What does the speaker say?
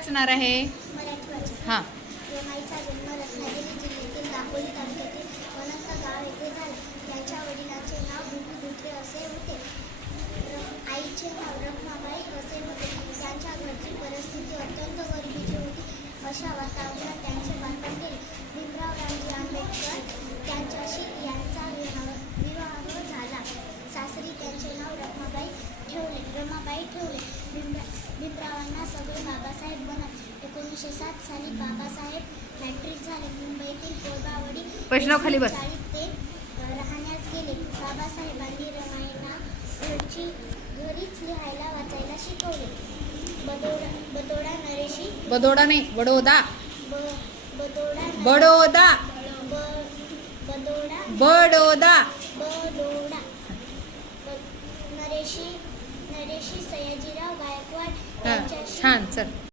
वाचणार आहे? मराठी हां. जन्म रत्नागिरी जिल्ह्यातील गाव येथे त्यांच्या वडिलांचे नाव असे होते आईचे नाव रखमाबाई असे होते त्यांच्या घरची परिस्थिती अत्यंत गरिबीची होती अशा वातावरणात त्यांचे एकोणीसशे सात साली बाबासाहेब मॅट्रिक झाले. मुंबईतील कोळबावडी वैष्णव खाली बस. ते राहण्यास गेले. बाबासाहेबांनी रमाईना घरची लिहायला वाचायला शिकवले. बदोडा बदोडा नरेशी. बदोडा नाही बडोदा. बदोडा बडोदा. बदोडा. बडोदा. बडोडा नरेशी नरेशी सयाजीराव गायकवाड छान चल.